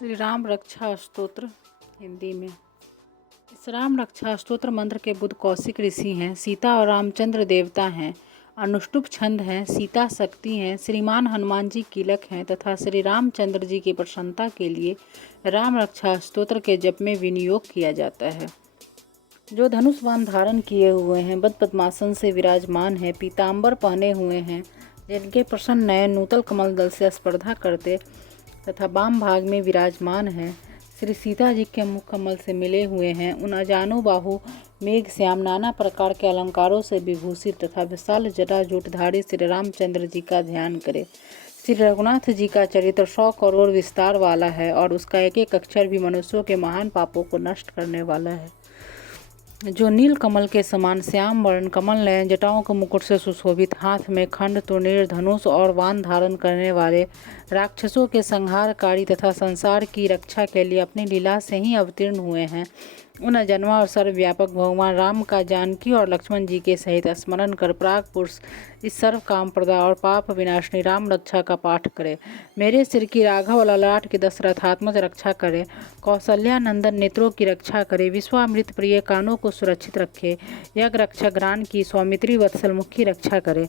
श्री राम रक्षा स्तोत्र हिंदी में। इस राम रक्षा स्तोत्र मंत्र के बुद्ध कौशिक ऋषि हैं, सीता और रामचंद्र देवता हैं, अनुष्टुप छंद हैं, सीता शक्ति हैं, श्रीमान हनुमान जी कीलक हैं तथा श्री रामचंद्र जी की प्रसन्नता के लिए राम रक्षा स्तोत्र के जप में विनियोग किया जाता है। जो धनुष बाण धारण किए हुए हैं, बद्ध पद्मासन से विराजमान है, पीताम्बर पहने हुए हैं, जिनके प्रसन्न नयन नूतल कमल दल से स्पर्धा करते तथा वाम भाग में विराजमान हैं, श्री सीता जी के मुख कमल से मिले हुए हैं, उन अजानु बाहु मेघ श्याम नाना प्रकार के अलंकारों से विभूषित तथा विशाल जटा जूटधारी श्री रामचंद्र जी का ध्यान करें। श्री रघुनाथ जी का चरित्र 100 करोड़ विस्तार वाला है और उसका एक एक अक्षर भी मनुष्यों के महान पापों को नष्ट करने वाला है। जो नील कमल के समान श्याम वर्ण कमल नयन जटाओं के मुकुट से सुशोभित, हाथ में खंड तुर्नीर धनुष और वाण धारण करने वाले, राक्षसों के संहारकारी तथा संसार की रक्षा के लिए अपनी लीला से ही अवतीर्ण हुए हैं, उन अजन्मा और सर्वव्यापक भगवान राम का जानकी और लक्ष्मण जी के सहित स्मरण कर प्राग पुरुष इस सर्व काम प्रदा और पाप विनाशनी राम रक्षा का पाठ करे। मेरे सिर की राघव ललाट की दशरथात्मज रक्षा करे, कौशल्या नंदन नेत्रों की रक्षा करे, विश्वामृत प्रिय कानों को सुरक्षित रखे, यज्ञ रक्षक ग्राण की सौमित्री वत्सल मुखी रक्षा करे।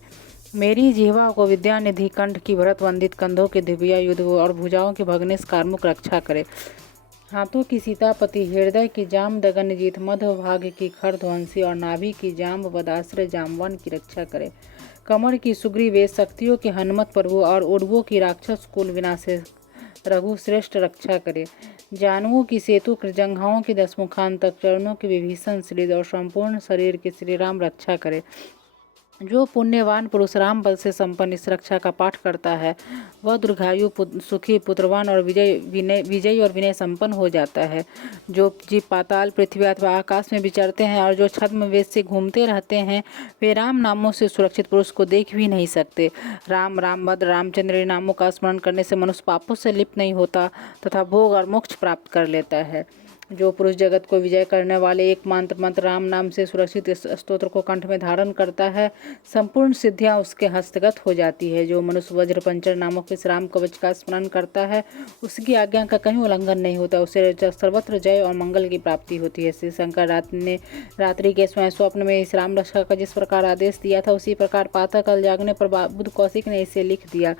मेरी जिह्वा को विद्यानिधि कंठ की भरत वंदित कंधों के दिव्या युद्ध और भुजाओं की भग्नेश कार्मुक रक्षा करे। हाथों की सीतापति, हृदय की जाम दगन जीत, मध्य भाग की खरध्वंसी और नाभि की जाम्ब बदाश्रय जामवन की रक्षा करे। कमर की सुग्रीवेश, शक्तियों के हनुमत प्रभु और उड़वों की राक्षस कुल विनाशे रघु श्रेष्ठ रक्षा करे। जानुओं की सेतु, जंघाओं की दशमुखांतक, चरणों की विभीषण श्रीद और संपूर्ण शरीर की श्री राम रक्षा करे। जो पुण्यवान पुरुष राम बल से संपन्न इस रक्षा का पाठ करता है, वह दीर्घायु सुखी पुत्रवान और विजयी और विनय संपन्न हो जाता है। जो जीव पाताल पृथ्वी अथवा आकाश में विचरते हैं और जो छद्म वेश से घूमते रहते हैं, वे राम नामों से सुरक्षित पुरुष को देख भी नहीं सकते। राम रामभद्र रामचंद्र नामों का स्मरण करने से मनुष्य पापों से लिप्त नहीं होता तथा भोग और मोक्ष प्राप्त कर लेता है। जो पुरुष जगत को विजय करने वाले एक मंत्र राम नाम से सुरक्षित इस स्तोत्र को कंठ में धारण करता है, संपूर्ण सिद्धियां उसके हस्तगत हो जाती है। जो मनुष्य वज्र पंचर नामक इस राम कवच का स्मरण करता है, उसकी आज्ञा का कहीं उल्लंघन नहीं होता, उसे सर्वत्र जय और मंगल की प्राप्ति होती है। श्री शंकर ने रात्रि के स्वयं स्वप्न में इस राम रक्षा का जिस प्रकार आदेश दिया था, उसी प्रकार प्रातःकाल जागने पर बुद्ध कौशिक ने इसे लिख दिया।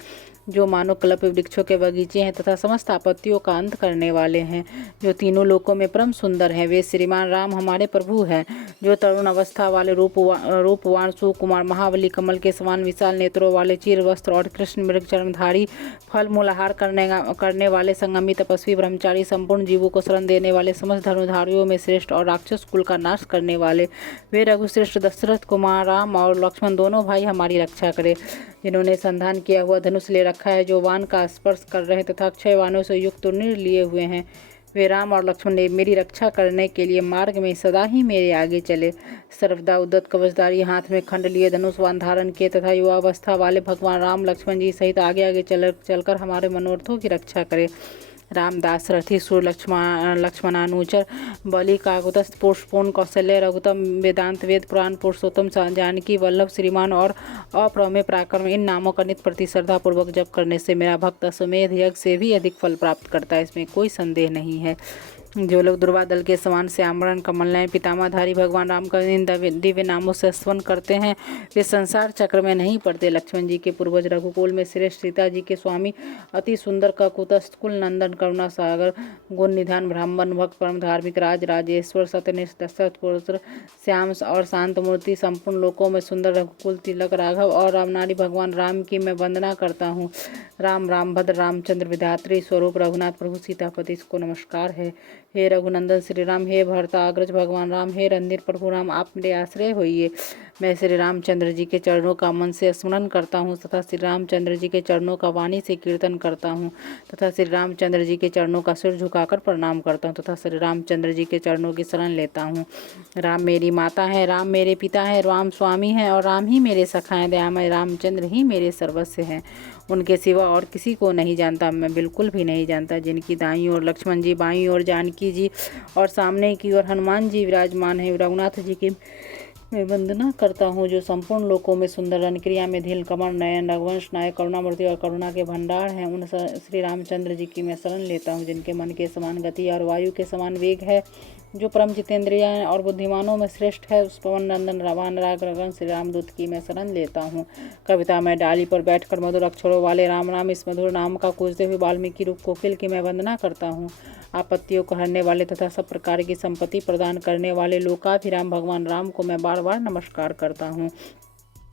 जो मानो कल्प वृक्षों के बगीचे हैं तथा समस्त आपत्तियों का अंत करने वाले हैं, जो तीनों लोकों में परम सुंदर हैं, वे श्रीमान राम हमारे प्रभु हैं। जो तरुण अवस्था वाले रूपवान सुकुमार महाबली, कमल के समान विशाल नेत्रों वाले, चीर वस्त्र और कृष्ण मृग चरणधारी, फल मूलाहार करने वाले, संगमी तपस्वी ब्रह्मचारी, संपूर्ण जीवों को शरण देने वाले, समस्त धर्मधारियों में श्रेष्ठ और राक्षस कुल का नाश करने वाले, वे रघुश्रेष्ठ दशरथ कुमार राम और लक्ष्मण दोनों भाई हमारी रक्षा करे। जिन्होंने संधान किया हुआ धनुष ले रखा है, जो वान का स्पर्श कर रहे तथा अक्षय वानों से युक्त तुर्नीर लिए हुए हैं, वे राम और लक्ष्मण ने मेरी रक्षा करने के लिए मार्ग में सदा ही मेरे आगे चले। सर्वदा उद्दत कवचधारी, हाथ में खंड लिए धनुष वान धारण किए तथा युवावस्था वाले भगवान राम लक्ष्मण जी सहित आगे आगे चलकर हमारे मनोरथों की रक्षा करे। रामदास रथी सुर लक्ष्मणानुचर, बलि काकुतस्थ पुरुषपूर्ण, कौशल्य रघुतम, वेदांत वेद पुराण पुरुषोत्तम, जानकी वल्लभ, श्रीमान और अप्रमेय पराक्रम, इन नामों का नित्य प्रति श्रद्धापूर्वक जप करने से मेरा भक्त अश्वमेध यज्ञ से भी अधिक फल प्राप्त करता है, इसमें कोई संदेह नहीं है। जो लोग दुर्वा दल के समान श्यामवर्ण कमलनयन पितामहधारी भगवान राम का इन दिव्य नामों से स्मरण करते हैं, वे संसार चक्र में नहीं पड़ते। लक्ष्मण जी के पूर्वज, रघुकुल में श्रेष्ठ सीता जी के स्वामी, अति सुंदर काकुतस्थ कुल नंदन, करुणा सागर, गुण निधान, ब्राह्मण भक्त, परम धार्मिक, राजेश्वर, सत्यनिष्ठ, दशरथ पुत्र, श्याम और शांत मूर्ति, संपूर्ण लोकों में सुंदर रघुकुल तिलक राघव और रामनारी भगवान राम की मैं वंदना करता हूँ। राम रामभद्र रामचंद्र विधात्री स्वरूप रघुनाथ प्रभु सीतापति को नमस्कार है। हे रघुनंदन श्री राम, हे भरता अग्रज भगवान राम, हे रणधीर प्रभु राम, आप मेरे आश्रय होइए। मैं श्री रामचंद्र जी के चरणों का मन से स्मरण करता हूँ तथा श्री रामचंद्र जी के चरणों का वाणी से कीर्तन करता हूँ तथा श्री रामचंद्र जी के चरणों का सिर झुकाकर प्रणाम करता हूँ तथा श्री रामचंद्र जी के चरणों की शरण लेता हूँ। राम मेरी माता है, राम मेरे पिता है, राम स्वामी है और राम ही मेरे सखा हैं। दयामय रामचंद्र ही मेरे सर्वस्व हैं, उनके सिवा और किसी को नहीं जानता, मैं बिल्कुल भी नहीं जानता। जिनकी दाईं ओर लक्ष्मण जी, बाईं ओर जानकी जी और सामने की ओर हनुमान जी विराजमान है, रघुनाथ जी की मैं वंदना करता हूँ जो संपूर्ण लोकों में सुंदर, रनक्रिया में धील, कमल नयन, रघुवंश नायक, करुणामूर्ति और करुणा के भंडार हैं। उन श्री रामचंद्र जी की मैं शरण लेता हूँ जिनके मन के समान गति और वायु के समान वेग है, जो परम जितेंद्रिय और बुद्धिमानों में श्रेष्ठ है। उस पवन नंदन रवान राग रगन श्री रामदूत की मैं शरण लेता हूँ। कविता में डाली पर बैठकर मधुर अक्षरों वाले राम नाम, इस मधुर नाम का कूजते हुए वाल्मीकि रूप कोकिल की मैं वंदना करता हूँ। आपत्तियों को हरने वाले तथा सब प्रकार की संपत्ति प्रदान करने वाले लोकाभिराम भगवान राम को मैं बार बार नमस्कार करता हूँ।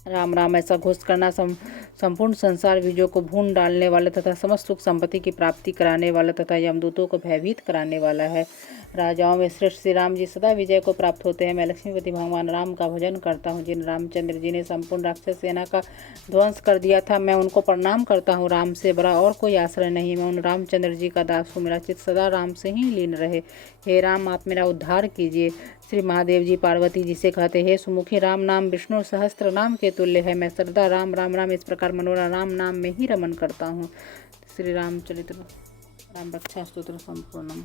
राम राम ऐसा घोष करना संपूर्ण संसार बीजों को भून डालने वाला तथा समस्त सुख संपत्ति की प्राप्ति कराने वाला तथा यमदूतों को भयभीत कराने वाला है। राजाओं में श्रेष्ठ श्री राम जी सदा विजय को प्राप्त होते हैं। मैं लक्ष्मीपति भगवान राम का भजन करता हूँ। जिन रामचंद्र जी ने संपूर्ण राक्षस सेना का ध्वंस कर दिया था, मैं उनको प्रणाम करता हूँ। राम से बड़ा और कोई आश्रय नहीं। मैं उन रामचंद्र जी का दास हूँ। मेरा चित्त सदा राम से ही लीन रहे। हे राम, आप मेरा उद्धार कीजिए। श्री महादेव जी पार्वती जी से कहते हैं, सुमुखी राम नाम विष्णु सहस्त्र नाम के तुल्य है। मैं सदा राम राम राम इस प्रकार मनोरा राम नाम में ही रमन करता हूँ। श्री रामचरित्र राम रक्षा स्तोत्र संपूर्णम।